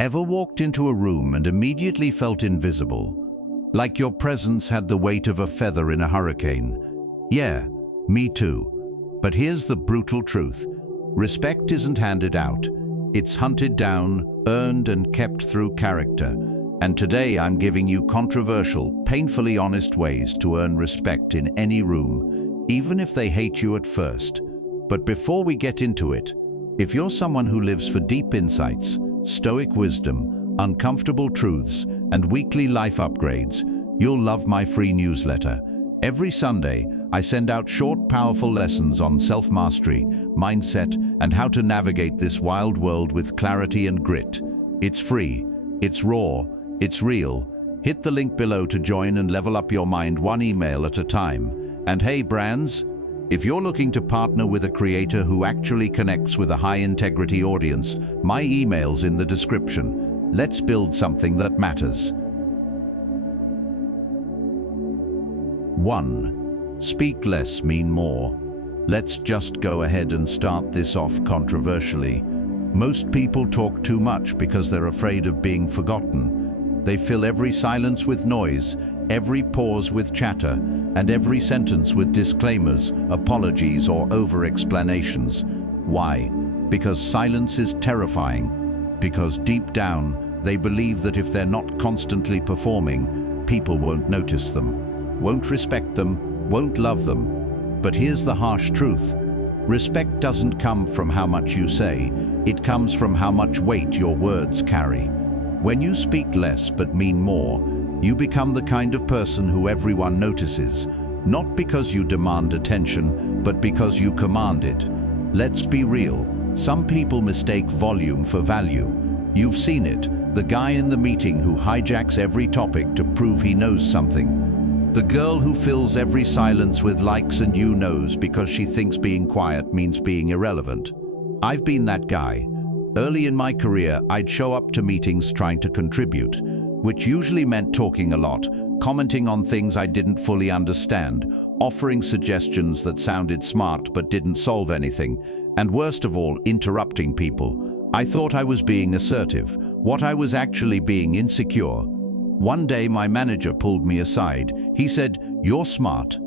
Ever walked into a room and immediately felt invisible? Like your presence had the weight of a feather in a hurricane? Yeah, me too. But here's the brutal truth. Respect isn't handed out. It's hunted down, earned and kept through character. And today I'm giving you controversial, painfully honest ways to earn respect in any room, even if they hate you at first. But before we get into it, if you're someone who lives for deep insights, Stoic wisdom, uncomfortable truths, and weekly life upgrades, you'll love my free newsletter. Every Sunday, I send out short, powerful lessons on self-mastery, mindset, and how to navigate this wild world with clarity and grit. It's free, it's raw, it's real. Hit the link below to join and level up your mind one email at a time. And hey, brands, if you're looking to partner with a creator who actually connects with a high-integrity audience, my email's in the description. Let's build something that matters. 1. Speak less, mean more. Let's just go ahead and start this off controversially. Most people talk too much because they're afraid of being forgotten. They fill every silence with noise, every pause with chatter, and every sentence with disclaimers, apologies, or over-explanations. Why? Because silence is terrifying. Because deep down, they believe that if they're not constantly performing, people won't notice them, won't respect them, won't love them. But here's the harsh truth. Respect doesn't come from how much you say, it comes from how much weight your words carry. When you speak less but mean more, you become the kind of person who everyone notices, not because you demand attention, but because you command it. Let's be real, some people mistake volume for value. You've seen it, the guy in the meeting who hijacks every topic to prove he knows something. The girl who fills every silence with likes and you knows because she thinks being quiet means being irrelevant. I've been that guy. Early in my career, I'd show up to meetings trying to contribute, which usually meant talking a lot, commenting on things I didn't fully understand, offering suggestions that sounded smart but didn't solve anything, and worst of all, interrupting people. I thought I was being assertive. What I was actually being insecure. One day my manager pulled me aside. He said, "You're smart,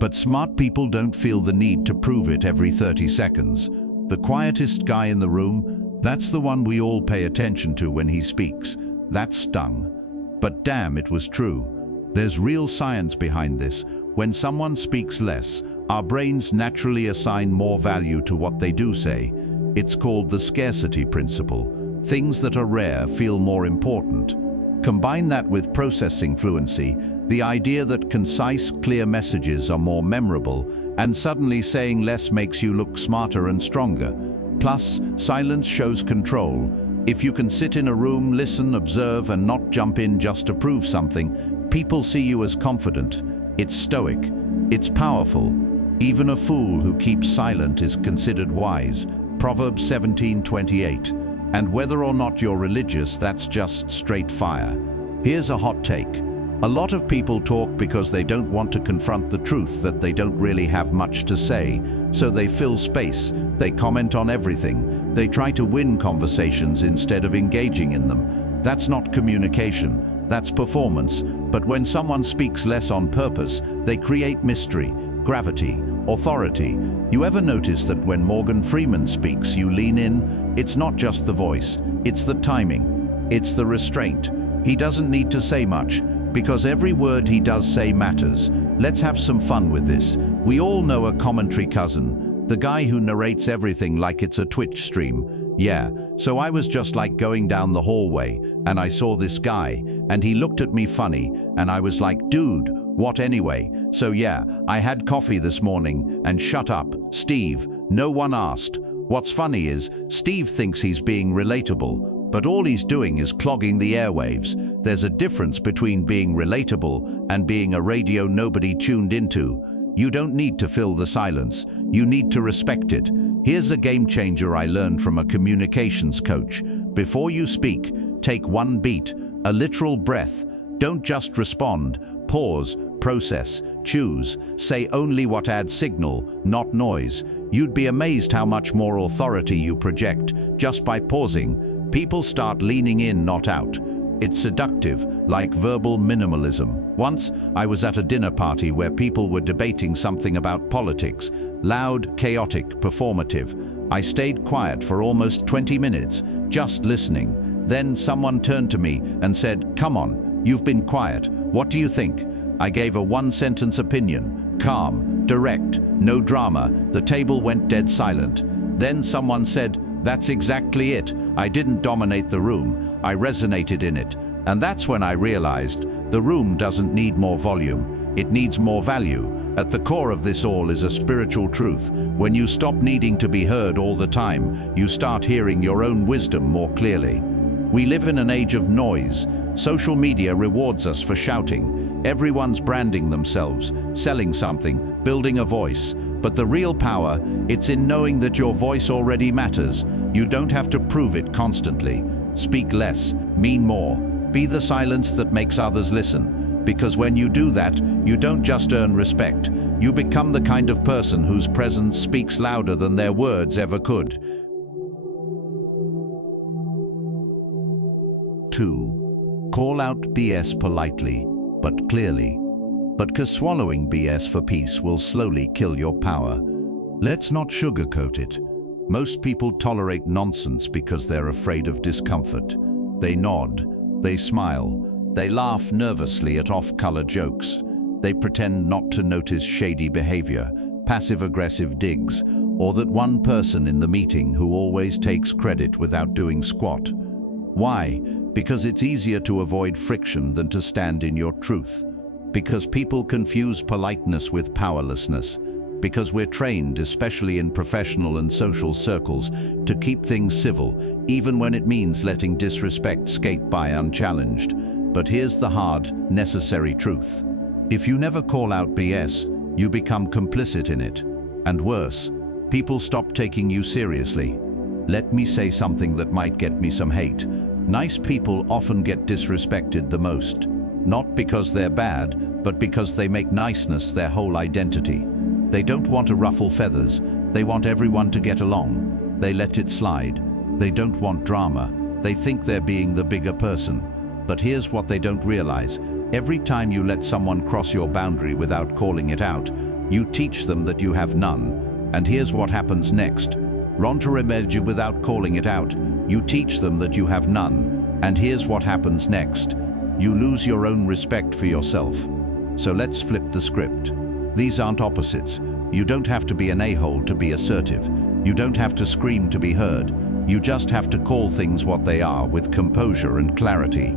but smart people don't feel the need to prove it every 30 seconds. The quietest guy in the room, that's the one we all pay attention to when he speaks." That stung. But damn, it was true. There's real science behind this. When someone speaks less, our brains naturally assign more value to what they do say. It's called the scarcity principle. Things that are rare feel more important. Combine that with processing fluency, the idea that concise, clear messages are more memorable, and suddenly saying less makes you look smarter and stronger. Plus, silence shows control. If you can sit in a room, listen, observe, and not jump in just to prove something, people see you as confident. It's stoic. It's powerful. Even a fool who keeps silent is considered wise. Proverbs 17:28. And whether or not you're religious, that's just straight fire. Here's a hot take. A lot of people talk because they don't want to confront the truth that they don't really have much to say. So they fill space, they comment on everything, they try to win conversations instead of engaging in them. That's not communication, that's performance. But when someone speaks less on purpose, they create mystery, gravity, authority. You ever notice that when Morgan Freeman speaks, you lean in? It's not just the voice, it's the timing, it's the restraint. He doesn't need to say much, because every word he does say matters. Let's have some fun with this. We all know a commentary cousin, the guy who narrates everything like it's a Twitch stream. Yeah, so I was just like going down the hallway, and I saw this guy, and he looked at me funny, and I was like, dude, what anyway? So yeah, I had coffee this morning, and shut up, Steve, no one asked. What's funny is, Steve thinks he's being relatable, but all he's doing is clogging the airwaves. There's a difference between being relatable and being a radio nobody tuned into. You don't need to fill the silence, you need to respect it. Here's a game changer I learned from a communications coach. Before you speak, take one beat, a literal breath. Don't just respond, pause, process, choose. Say only what adds signal, not noise. You'd be amazed how much more authority you project just by pausing. People start leaning in, not out. It's seductive, like verbal minimalism. Once, I was at a dinner party where people were debating something about politics. Loud, chaotic, performative. I stayed quiet for almost 20 minutes, just listening. Then someone turned to me and said, "Come on, you've been quiet. What do you think?" I gave a one-sentence opinion. Calm, direct, no drama. The table went dead silent. Then someone said, "That's exactly it. I didn't dominate the room. I resonated in it." And that's when I realized the room doesn't need more volume. It needs more value. At the core of this all is a spiritual truth. When you stop needing to be heard all the time, you start hearing your own wisdom more clearly. We live in an age of noise. Social media rewards us for shouting. Everyone's branding themselves, selling something, building a voice. But the real power, it's in knowing that your voice already matters. You don't have to prove it constantly. Speak less, mean more. Be the silence that makes others listen. Because when you do that, you don't just earn respect. You become the kind of person whose presence speaks louder than their words ever could. 2. Call out BS politely, but clearly. Because swallowing BS for peace will slowly kill your power. Let's not sugarcoat it. Most people tolerate nonsense because they're afraid of discomfort. They nod, they smile, they laugh nervously at off-color jokes. They pretend not to notice shady behavior, passive-aggressive digs, or that one person in the meeting who always takes credit without doing squat. Why? Because it's easier to avoid friction than to stand in your truth. Because people confuse politeness with powerlessness. Because we're trained, especially in professional and social circles, to keep things civil, even when it means letting disrespect skate by unchallenged. But here's the hard, necessary truth. If you never call out BS, you become complicit in it. And worse, people stop taking you seriously. Let me say something that might get me some hate. Nice people often get disrespected the most. Not because they're bad, but because they make niceness their whole identity. They don't want to ruffle feathers. They want everyone to get along. They let it slide. They don't want drama. They think they're being the bigger person. But here's what they don't realize. Every time you let someone cross your boundary without calling it out, you teach them that you have none. And here's what happens next. Ronto without calling it out, you teach them that you have none. And here's what happens next. You lose your own respect for yourself. So let's flip the script. These aren't opposites. You don't have to be an a-hole to be assertive. You don't have to scream to be heard. You just have to call things what they are with composure and clarity.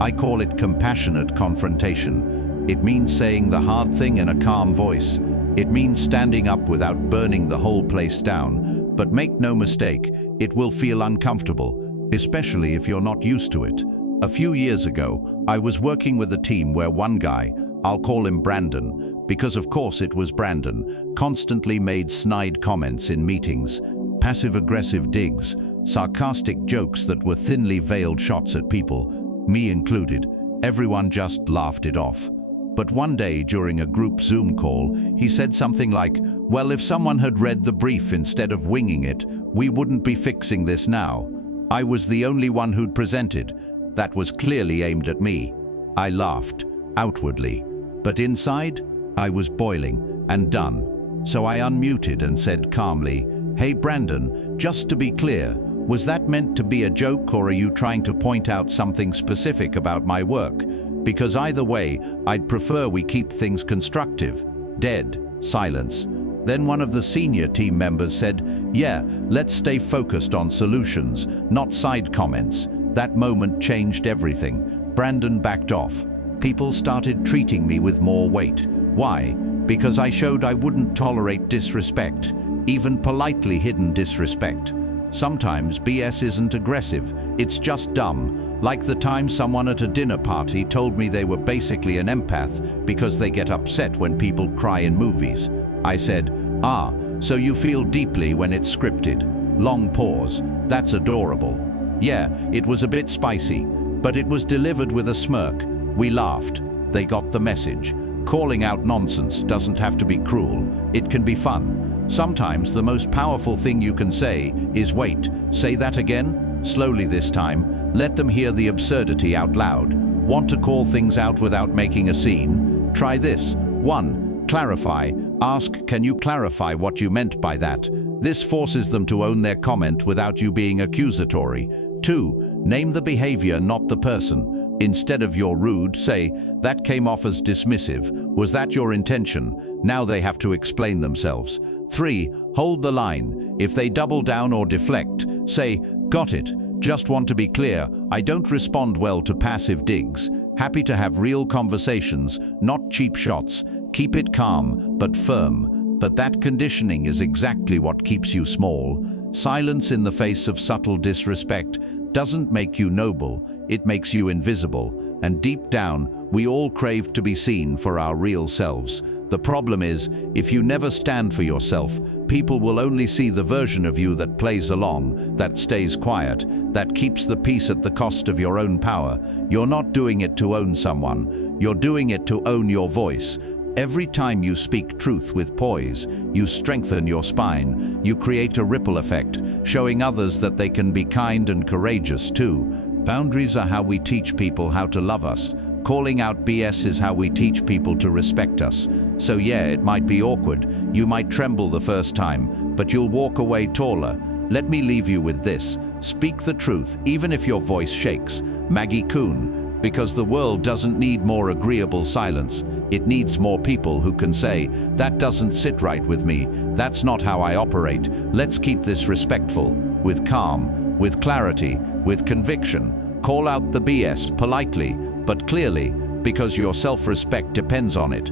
I call it compassionate confrontation. It means saying the hard thing in a calm voice. It means standing up without burning the whole place down. But make no mistake, it will feel uncomfortable, especially if you're not used to it. A few years ago, I was working with a team where one guy, I'll call him Brandon, because of course it was Brandon, constantly made snide comments in meetings, passive-aggressive digs, sarcastic jokes that were thinly veiled shots at people, me included. Everyone just laughed it off. But one day during a group Zoom call, he said something like, "Well, if someone had read the brief instead of winging it, we wouldn't be fixing this now." I was the only one who'd presented. That was clearly aimed at me. I laughed, outwardly. But inside, I was boiling and done. So I unmuted and said calmly, "Hey Brandon, just to be clear, was that meant to be a joke or are you trying to point out something specific about my work? Because either way, I'd prefer we keep things constructive." Dead silence. Then one of the senior team members said, "Yeah, let's stay focused on solutions, not side comments." That moment changed everything. Brandon backed off. People started treating me with more weight. Why? Because I showed I wouldn't tolerate disrespect, even politely hidden disrespect. Sometimes BS isn't aggressive, it's just dumb. Like the time someone at a dinner party told me they were basically an empath because they get upset when people cry in movies. I said, "Ah, so you feel deeply when it's scripted." Long pause. "That's adorable." Yeah, it was a bit spicy, but it was delivered with a smirk. We laughed. They got the message. Calling out nonsense doesn't have to be cruel. It can be fun. Sometimes the most powerful thing you can say is, "Wait, say that again?" Slowly this time, let them hear the absurdity out loud. Want to call things out without making a scene? Try this. 1. Clarify. Ask, can you clarify what you meant by that? This forces them to own their comment without you being accusatory. 2. Name the behavior, not the person. Instead of "you're rude," say, "that came off as dismissive. Was that your intention?" Now they have to explain themselves. 3. Hold the line. If they double down or deflect, say, "Got it. Just want to be clear, I don't respond well to passive digs. Happy to have real conversations, not cheap shots. Keep it calm, but firm." But that conditioning is exactly what keeps you small. Silence in the face of subtle disrespect doesn't make you noble, it makes you invisible. And deep down, we all crave to be seen for our real selves. The problem is, if you never stand for yourself, people will only see the version of you that plays along, that stays quiet, that keeps the peace at the cost of your own power. You're not doing it to own someone, you're doing it to own your voice. Every time you speak truth with poise, you strengthen your spine, you create a ripple effect, showing others that they can be kind and courageous too. Boundaries are how we teach people how to love us. Calling out BS is how we teach people to respect us. So yeah, it might be awkward, you might tremble the first time, but you'll walk away taller. Let me leave you with this. Speak the truth, even if your voice shakes. Maggie Kuhn, because the world doesn't need more agreeable silence. It needs more people who can say, "That doesn't sit right with me. That's not how I operate. Let's keep this respectful, with calm, with clarity, with conviction. Call out the BS politely, but clearly, because your self-respect depends on it."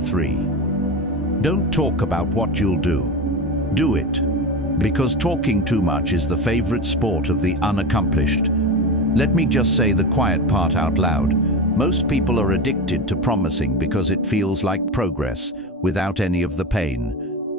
3. Don't talk about what you'll do. Do it. Because talking too much is the favorite sport of the unaccomplished. Let me just say the quiet part out loud. Most people are addicted to promising because it feels like progress, without any of the pain.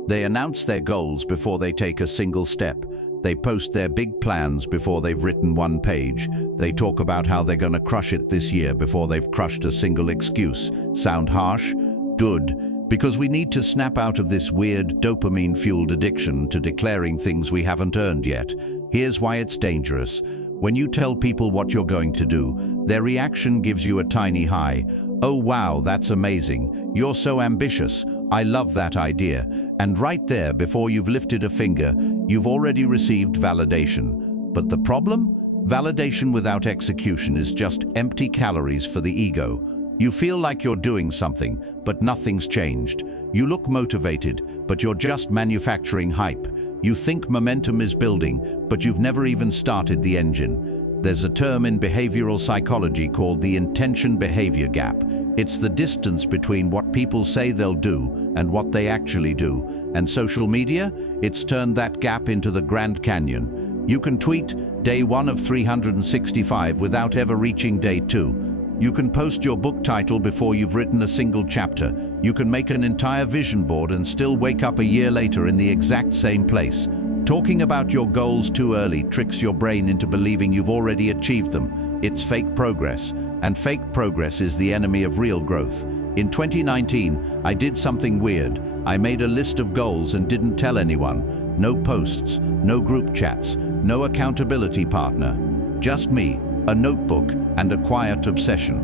They announce their goals before they take a single step. They post their big plans before they've written one page. They talk about how they're gonna crush it this year before they've crushed a single excuse. Sound harsh? Good. Because we need to snap out of this weird dopamine-fueled addiction to declaring things we haven't earned yet. Here's why it's dangerous. When you tell people what you're going to do, their reaction gives you a tiny high. "Oh wow, that's amazing. You're so ambitious. I love that idea." And right there, before you've lifted a finger, you've already received validation. But the problem? Validation without execution is just empty calories for the ego. You feel like you're doing something, but nothing's changed. You look motivated, but you're just manufacturing hype. You think momentum is building, but you've never even started the engine. There's a term in behavioral psychology called the intention-behavior gap. It's the distance between what people say they'll do and what they actually do. And social media? It's turned that gap into the Grand Canyon. You can tweet day 1 of 365 without ever reaching day 2. You can post your book title before you've written a single chapter. You can make an entire vision board and still wake up a year later in the exact same place. Talking about your goals too early tricks your brain into believing you've already achieved them. It's fake progress, and fake progress is the enemy of real growth. In 2019, I did something weird. I made a list of goals and didn't tell anyone. No posts, no group chats, no accountability partner. Just me, a notebook, and a quiet obsession.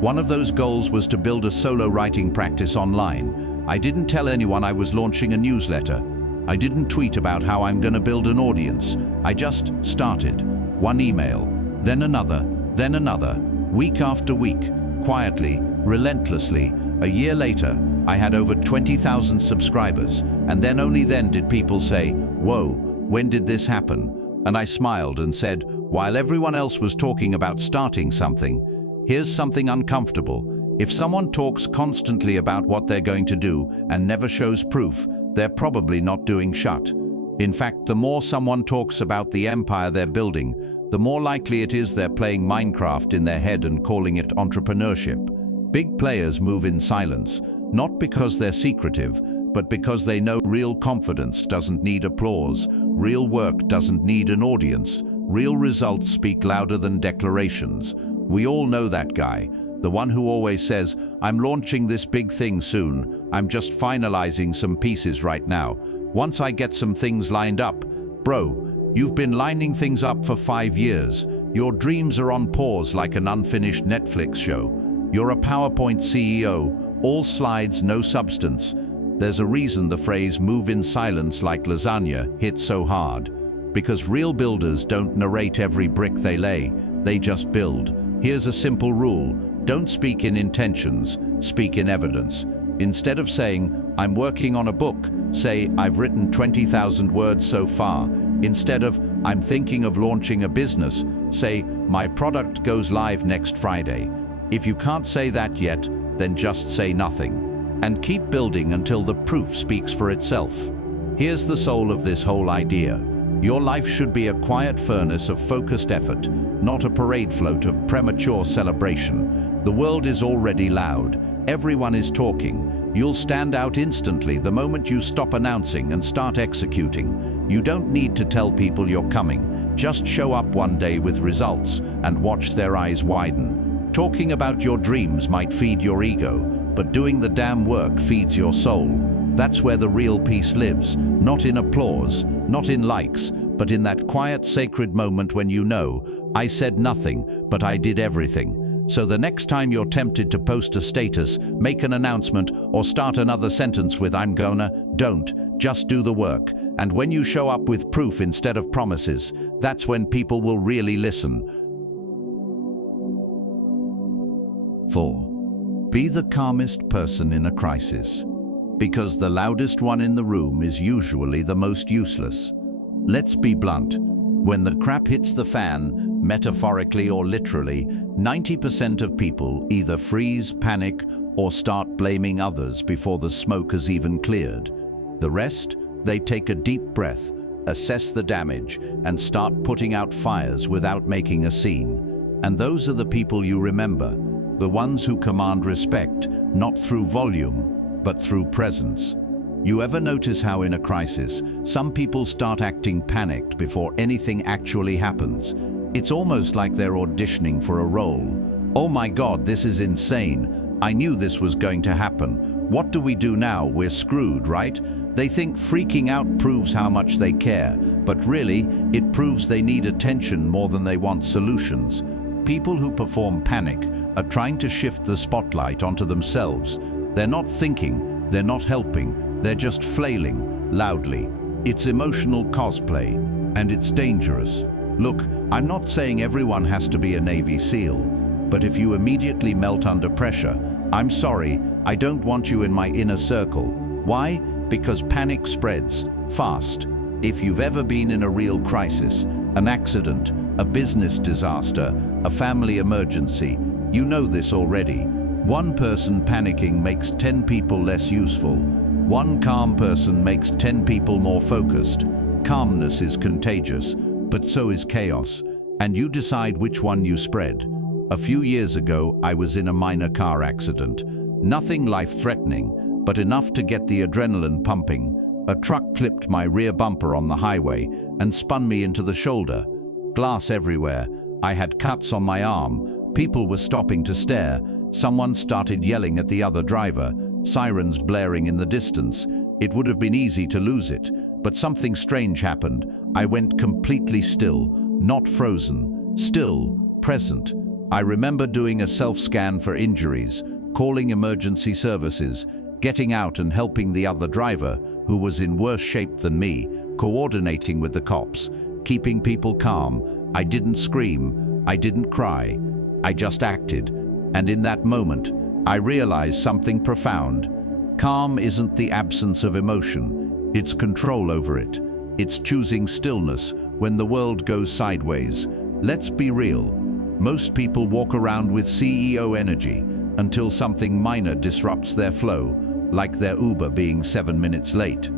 One of those goals was to build a solo writing practice online. I didn't tell anyone I was launching a newsletter. I didn't tweet about how I'm gonna build an audience. I just started. One email, then another, week after week, quietly, relentlessly. A year later, I had over 20,000 subscribers, and then only then did people say, "Whoa, when did this happen?" And I smiled and said, while everyone else was talking about starting something, here's something uncomfortable. If someone talks constantly about what they're going to do and never shows proof, they're probably not doing shut. In fact, the more someone talks about the empire they're building, the more likely it is they're playing Minecraft in their head and calling it entrepreneurship. Big players move in silence, not because they're secretive, but because they know real confidence doesn't need applause, real work doesn't need an audience, real results speak louder than declarations. We all know that guy, the one who always says, "I'm launching this big thing soon, I'm just finalizing some pieces right now. Once I get some things lined up, Bro, you've been lining things up for 5 years. Your dreams are on pause like an unfinished Netflix show. You're a PowerPoint CEO, all slides, no substance. There's a reason the phrase "move in silence like lasagna" hits so hard. Because real builders don't narrate every brick they lay, they just build. Here's a simple rule: don't speak in intentions, speak in evidence. Instead of saying, "I'm working on a book," say, "I've written 20,000 words so far." Instead of, "I'm thinking of launching a business," say, "My product goes live next Friday." If you can't say that yet, then just say nothing. And keep building until the proof speaks for itself. Here's the soul of this whole idea. Your life should be a quiet furnace of focused effort, not a parade float of premature celebration. The world is already loud. Everyone is talking. You'll stand out instantly the moment you stop announcing and start executing. You don't need to tell people you're coming. Just show up one day with results and watch their eyes widen. Talking about your dreams might feed your ego, but doing the damn work feeds your soul. That's where the real peace lives, not in applause, not in likes, but in that quiet, sacred moment when you know, "I said nothing, but I did everything." So the next time you're tempted to post a status, make an announcement, or start another sentence with "I'm gonna," don't. Just do the work. And when you show up with proof instead of promises, that's when people will really listen. 4. Be the calmest person in a crisis. Because the loudest one in the room is usually the most useless. Let's be blunt. When the crap hits the fan, metaphorically or literally, 90% of people either freeze, panic, or start blaming others before the smoke has even cleared. The rest, they take a deep breath, assess the damage, and start putting out fires without making a scene. And those are the people you remember, the ones who command respect, not through volume, but through presence. You ever notice how in a crisis, some people start acting panicked before anything actually happens? It's almost like they're auditioning for a role. "Oh my God, this is insane. I knew this was going to happen. What do we do now? We're screwed, right?" They think freaking out proves how much they care, but really, it proves they need attention more than they want solutions. People who perform panic are trying to shift the spotlight onto themselves. They're not thinking, they're not helping, they're just flailing loudly. It's emotional cosplay, and it's dangerous. Look, I'm not saying everyone has to be a Navy SEAL, but if you immediately melt under pressure, I'm sorry, I don't want you in my inner circle. Why? Because panic spreads fast. If you've ever been in a real crisis, an accident, a business disaster, a family emergency, you know this already. One person panicking makes 10 people less useful. One calm person makes 10 people more focused. Calmness is contagious, but so is chaos, and you decide which one you spread. A few years ago, I was in a minor car accident. Nothing life-threatening, but enough to get the adrenaline pumping. A truck clipped my rear bumper on the highway and spun me into the shoulder. Glass everywhere. I had cuts on my arm. People were stopping to stare. Someone started yelling at the other driver. Sirens blaring in the distance. It would have been easy to lose it, but something strange happened. I went completely still, not frozen, still, present. I remember doing a self-scan for injuries, calling emergency services, getting out and helping the other driver, who was in worse shape than me, coordinating with the cops, keeping people calm. I didn't scream, I didn't cry, I just acted. And in that moment, I realized something profound. Calm isn't the absence of emotion, it's control over it. It's choosing stillness when the world goes sideways. Let's be real. Most people walk around with CEO energy until something minor disrupts their flow, like their Uber being 7 minutes late.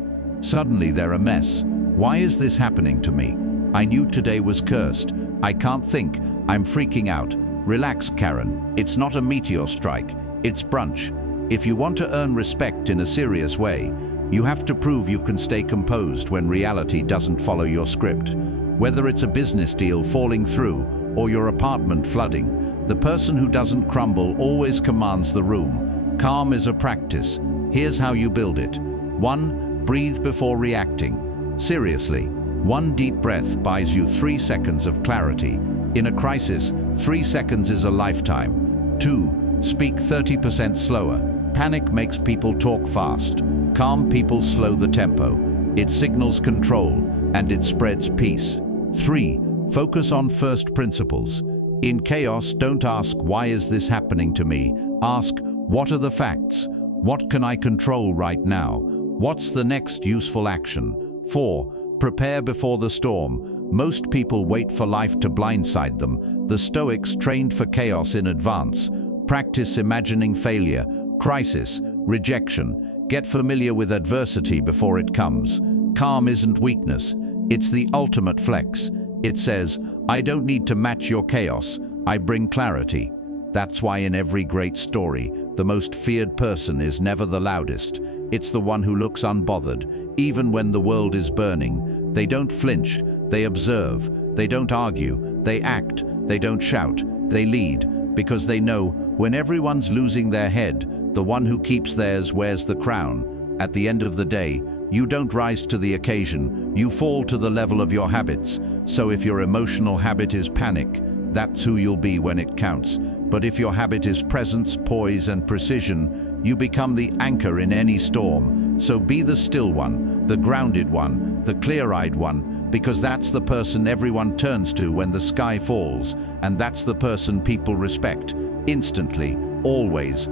Suddenly they're a mess. Why is this happening to me? I knew today was cursed. I can't think. I'm freaking out. Relax, Karen. It's not a meteor strike. It's brunch. If you want to earn respect in a serious way, you have to prove you can stay composed when reality doesn't follow your script. Whether it's a business deal falling through or your apartment flooding, the person who doesn't crumble always commands the room. Calm is a practice. Here's how you build it. 1. Breathe before reacting. Seriously, One deep breath buys you 3 seconds of clarity. In a crisis, 3 seconds is a lifetime. 2. Speak 30% slower. Panic makes people talk fast. Calm people slow the tempo. It signals control, and it spreads peace. 3. Focus on first principles. In chaos, don't ask, "Why is this happening to me?" Ask, "What are the facts? What can I control right now? What's the next useful action?" 4. Prepare before the storm. Most people wait for life to blindside them. The Stoics trained for chaos in advance. Practice imagining failure, crisis, rejection. Get familiar with adversity before it comes. Calm isn't weakness. It's the ultimate flex. It says, "I don't need to match your chaos. I bring clarity." That's why in every great story, the most feared person is never the loudest. It's the one who looks unbothered, even when the world is burning. They don't flinch, they observe. They don't argue, they act. They don't shout, they lead. Because they know, when everyone's losing their head, the one who keeps theirs wears the crown. At the end of the day, you don't rise to the occasion, you fall to the level of your habits. So if your emotional habit is panic, that's who you'll be when it counts. But if your habit is presence, poise, and precision, you become the anchor in any storm. So be the still one, the grounded one, the clear-eyed one, because that's the person everyone turns to when the sky falls, and that's the person people respect, instantly, always.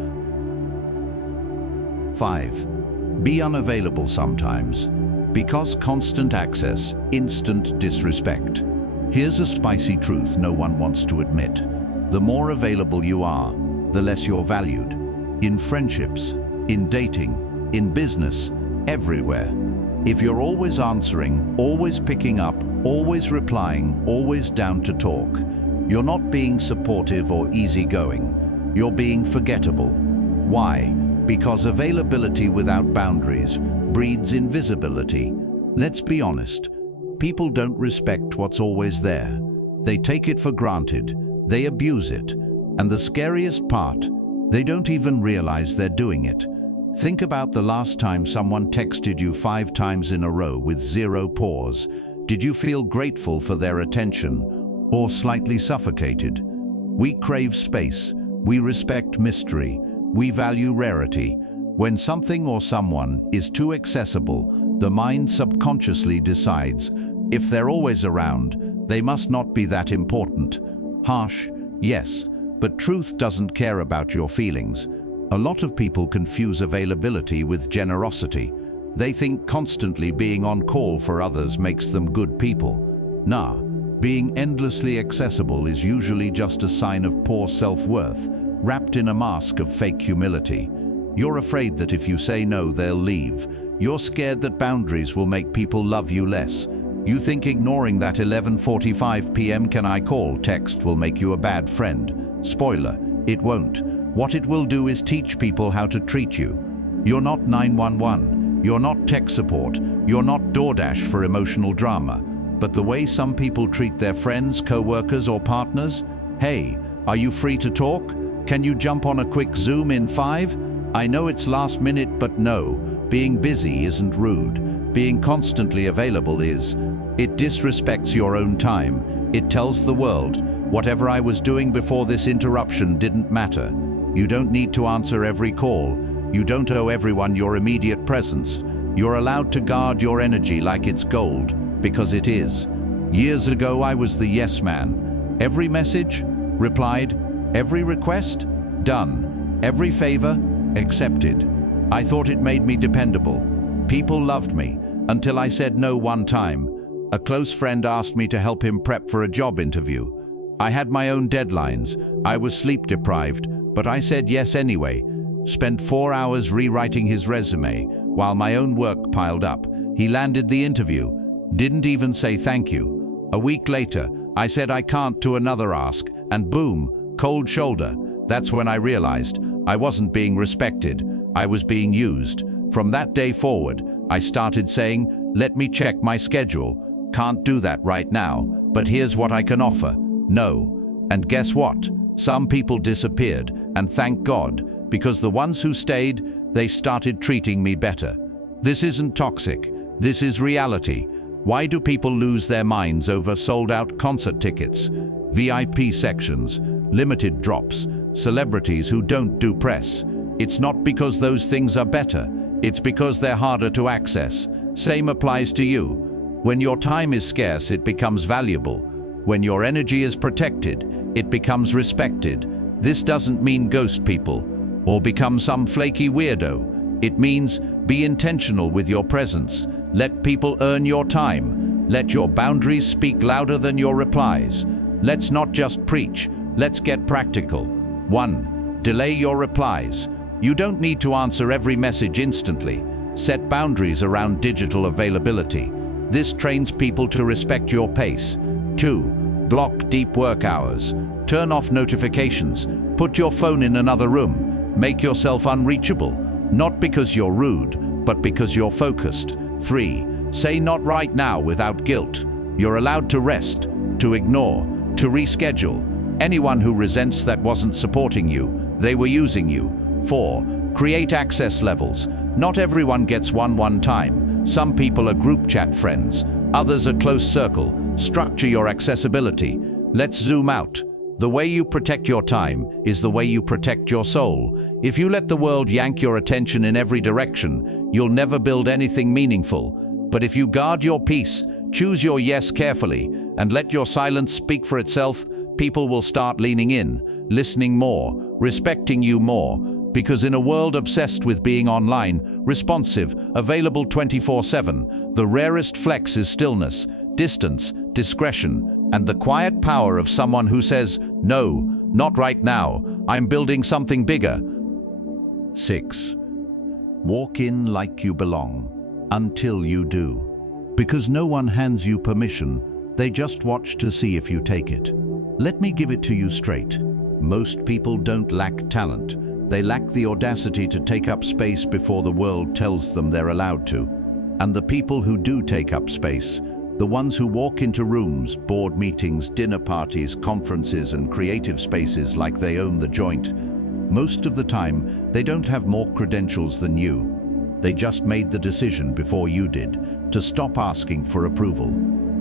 5. Be unavailable sometimes. Because constant access, instant disrespect. Here's a spicy truth no one wants to admit. The more available you are, the less you're valued. In friendships, in dating, in business, everywhere. If you're always answering, always picking up, always replying, always down to talk, you're not being supportive or easygoing. You're being forgettable. Why? Because availability without boundaries breeds invisibility. Let's be honest. People don't respect what's always there. They take it for granted. They abuse it. And the scariest part, they don't even realize they're doing it. Think about the last time someone texted you 5 times in a row with 0 pause. Did you feel grateful for their attention or slightly suffocated? We crave space. We respect mystery. We value rarity. When something or someone is too accessible, the mind subconsciously decides, if they're always around, they must not be that important. Harsh, yes, but truth doesn't care about your feelings. A lot of people confuse availability with generosity. They think constantly being on call for others makes them good people. Nah, being endlessly accessible is usually just a sign of poor self-worth, wrapped in a mask of fake humility. You're afraid that if you say no, they'll leave. You're scared that boundaries will make people love you less. You think ignoring that 11:45 p.m. "Can I call" text will make you a bad friend. Spoiler, it won't. What it will do is teach people how to treat you. You're not 911. You're not tech support. You're not DoorDash for emotional drama. But the way some people treat their friends, co-workers, or partners? Hey, are you free to talk? Can you jump on a quick Zoom in 5? I know it's last minute, but no. Being busy isn't rude. Being constantly available is. It disrespects your own time. It tells the world, whatever I was doing before this interruption didn't matter. You don't need to answer every call. You don't owe everyone your immediate presence. You're allowed to guard your energy like it's gold, because it is. Years ago, I was the yes man. Every message, replied. Every request, done. Every favor, accepted. I thought it made me dependable. People loved me, until I said no one time. A close friend asked me to help him prep for a job interview. I had my own deadlines. I was sleep deprived, but I said yes anyway. Spent 4 hours rewriting his resume, while my own work piled up. He landed the interview. Didn't even say thank you. A week later, I said I can't to another ask, and boom, cold shoulder. That's when I realized I wasn't being respected. I was being used. From that day forward, I started saying, let me check my schedule. Can't do that right now, but here's what I can offer. No. And guess what? Some people disappeared, and thank God, because the ones who stayed, they started treating me better. This isn't toxic. This is reality. Why do people lose their minds over sold-out concert tickets, VIP sections, limited drops, celebrities who don't do press? It's not because those things are better, it's because they're harder to access. Same applies to you. When your time is scarce, it becomes valuable. When your energy is protected, it becomes respected. This doesn't mean ghost people or become some flaky weirdo. It means be intentional with your presence. Let people earn your time. Let your boundaries speak louder than your replies. Let's not just preach, let's get practical. 1. Delay your replies. You don't need to answer every message instantly. Set boundaries around digital availability. This trains people to respect your pace. 2. Block deep work hours. Turn off notifications. Put your phone in another room. Make yourself unreachable. Not because you're rude, but because you're focused. 3. Say not right now without guilt. You're allowed to rest, to ignore, to reschedule. Anyone who resents that wasn't supporting you, they were using you. 4. Create access levels. Not everyone gets one time. Some people are group chat friends, others are close circle. Structure your accessibility. Let's zoom out. The way you protect your time is the way you protect your soul. If you let the world yank your attention in every direction, you'll never build anything meaningful. But if you guard your peace, choose your yes carefully, and let your silence speak for itself, people will start leaning in, listening more, respecting you more. Because in a world obsessed with being online, responsive, available 24/7, the rarest flex is stillness, distance, discretion, and the quiet power of someone who says, "No, not right now, I'm building something bigger." 6. Walk in like you belong, until you do. Because no one hands you permission, they just watch to see if you take it. Let me give it to you straight. Most people don't lack talent. They lack the audacity to take up space before the world tells them they're allowed to. And the people who do take up space, the ones who walk into rooms, board meetings, dinner parties, conferences, and creative spaces like they own the joint, most of the time, they don't have more credentials than you. They just made the decision before you did to stop asking for approval.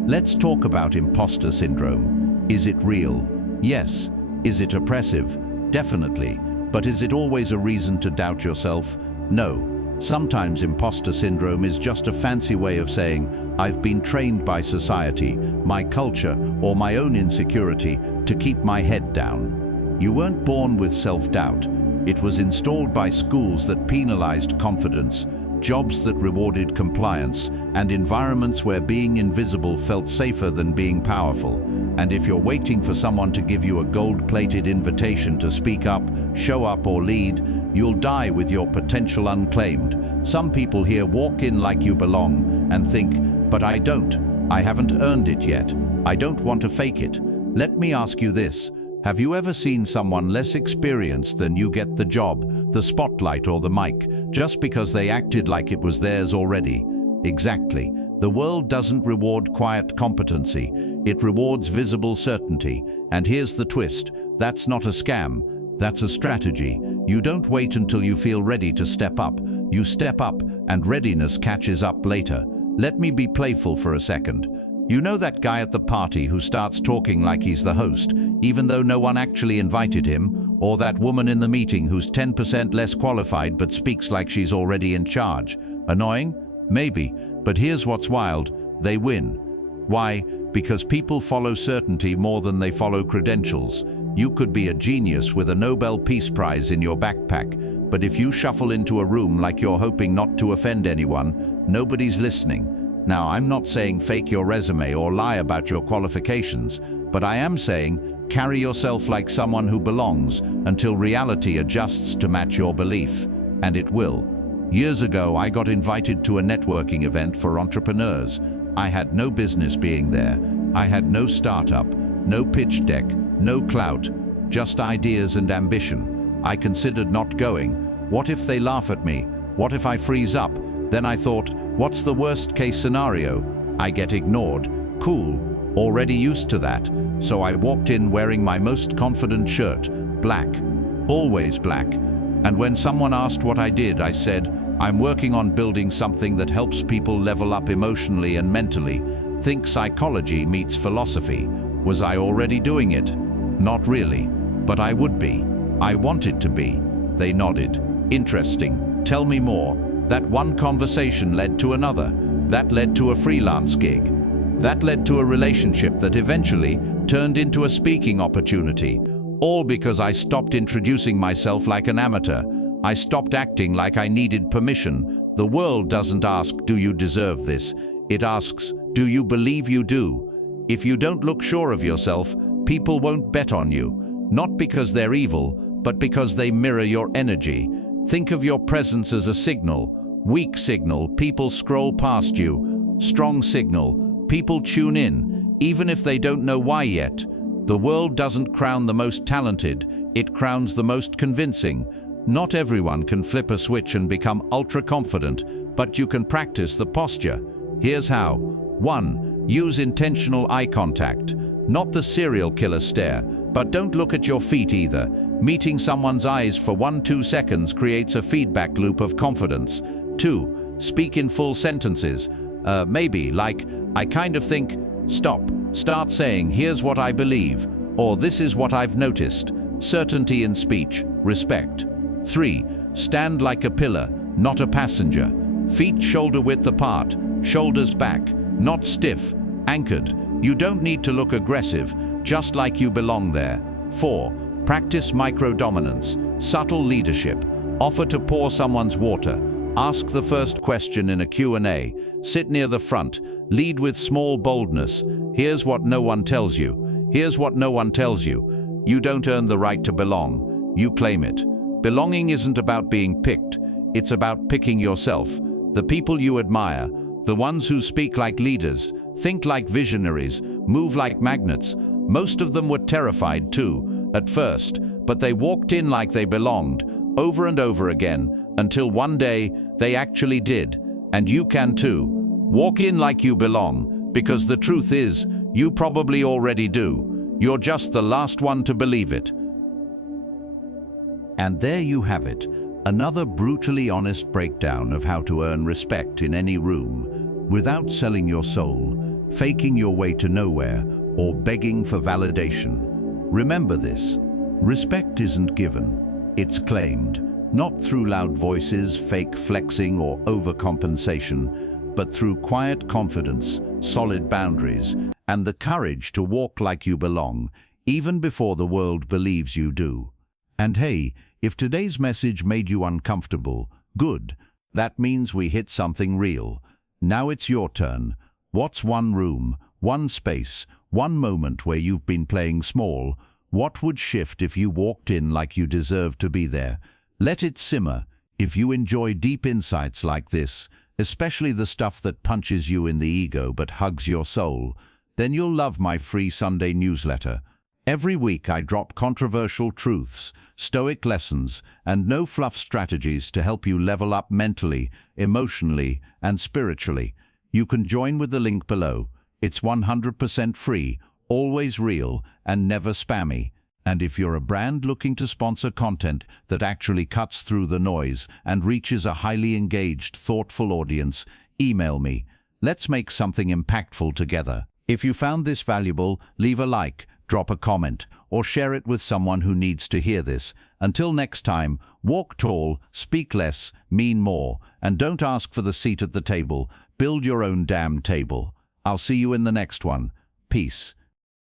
Let's talk about imposter syndrome. Is it real? Yes. Is it oppressive? Definitely. But is it always a reason to doubt yourself? No. Sometimes imposter syndrome is just a fancy way of saying, I've been trained by society, my culture, or my own insecurity to keep my head down. You weren't born with self-doubt. It was installed by schools that penalized confidence, jobs that rewarded compliance, and environments where being invisible felt safer than being powerful. And if you're waiting for someone to give you a gold-plated invitation to speak up, show up, or lead, you'll die with your potential unclaimed. Some people here walk in like you belong and think, but I don't. I haven't earned it yet. I don't want to fake it. Let me ask you this. Have you ever seen someone less experienced than you get the job, the spotlight, or the mic, just because they acted like it was theirs already? Exactly. The world doesn't reward quiet competency. It rewards visible certainty. And here's the twist. That's not a scam. That's a strategy. You don't wait until you feel ready to step up. You step up, and readiness catches up later. Let me be playful for a second. You know that guy at the party who starts talking like he's the host, even though no one actually invited him? Or that woman in the meeting who's 10% less qualified but speaks like she's already in charge? Annoying? Maybe. But here's what's wild. They win. Why? Because people follow certainty more than they follow credentials. You could be a genius with a Nobel Peace Prize in your backpack, but if you shuffle into a room like you're hoping not to offend anyone, nobody's listening. Now, I'm not saying fake your resume or lie about your qualifications, but I am saying carry yourself like someone who belongs until reality adjusts to match your belief, and it will. Years ago, I got invited to a networking event for entrepreneurs. I had no business being there. I had no startup, no pitch deck, no clout, just ideas and ambition. I considered not going. What if they laugh at me? What if I freeze up? Then I thought, what's the worst case scenario? I get ignored. Cool, already used to that. So I walked in wearing my most confident shirt, black, always black. And when someone asked what I did, I said, I'm working on building something that helps people level up emotionally and mentally. Think psychology meets philosophy. Was I already doing it? Not really, but I would be. I wanted to be. They nodded. Interesting. Tell me more. That one conversation led to another. That led to a freelance gig. That led to a relationship that eventually turned into a speaking opportunity. All because I stopped introducing myself like an amateur. I stopped acting like I needed permission. The world doesn't ask, do you deserve this? It asks, do you believe you do? If you don't look sure of yourself, people won't bet on you. Not because they're evil, but because they mirror your energy. Think of your presence as a signal. Weak signal, people scroll past you. Strong signal, people tune in, even if they don't know why yet. The world doesn't crown the most talented, it crowns the most convincing. Not everyone can flip a switch and become ultra-confident, but you can practice the posture. Here's how. 1. Use intentional eye contact. Not the serial killer stare, but don't look at your feet either. Meeting someone's eyes for 1-2 seconds creates a feedback loop of confidence. 2. Speak in full sentences. Maybe, like, I kind of think, stop. Start saying, here's what I believe, or this is what I've noticed. Certainty in speech, respect. 3. Stand like a pillar, not a passenger. Feet shoulder width apart, shoulders back, not stiff, anchored. You don't need to look aggressive, just like you belong there. 4. Practice micro-dominance, subtle leadership. Offer to pour someone's water. Ask the first question in a Q&A. Sit near the front. Lead with small boldness. Here's what no one tells you. Here's what no one tells you. You don't earn the right to belong. You claim it. Belonging isn't about being picked. It's about picking yourself. The people you admire, the ones who speak like leaders, think like visionaries, move like magnets. Most of them were terrified too, at first, but they walked in like they belonged, over and over again, until one day they actually did. And you can too. Walk in like you belong, because the truth is, you probably already do. You're just the last one to believe it. And there you have it, another brutally honest breakdown of how to earn respect in any room, without selling your soul, faking your way to nowhere, or begging for validation. Remember this, respect isn't given, it's claimed, not through loud voices, fake flexing, or overcompensation, but through quiet confidence, solid boundaries, and the courage to walk like you belong, even before the world believes you do. And hey, if today's message made you uncomfortable, good. That means we hit something real. Now it's your turn. What's one room, one space, one moment where you've been playing small? What would shift if you walked in like you deserved to be there? Let it simmer. If you enjoy deep insights like this, especially the stuff that punches you in the ego but hugs your soul, then you'll love my free Sunday newsletter. Every week I drop controversial truths, Stoic lessons, and no-fluff strategies to help you level up mentally, emotionally, and spiritually. You can join with the link below. It's 100% free, always real, and never spammy. And if you're a brand looking to sponsor content that actually cuts through the noise and reaches a highly engaged, thoughtful audience, email me. Let's make something impactful together. If you found this valuable, leave a like, drop a comment, or share it with someone who needs to hear this. Until next time, walk tall, speak less, mean more, and don't ask for the seat at the table. Build your own damn table. I'll see you in the next one. Peace.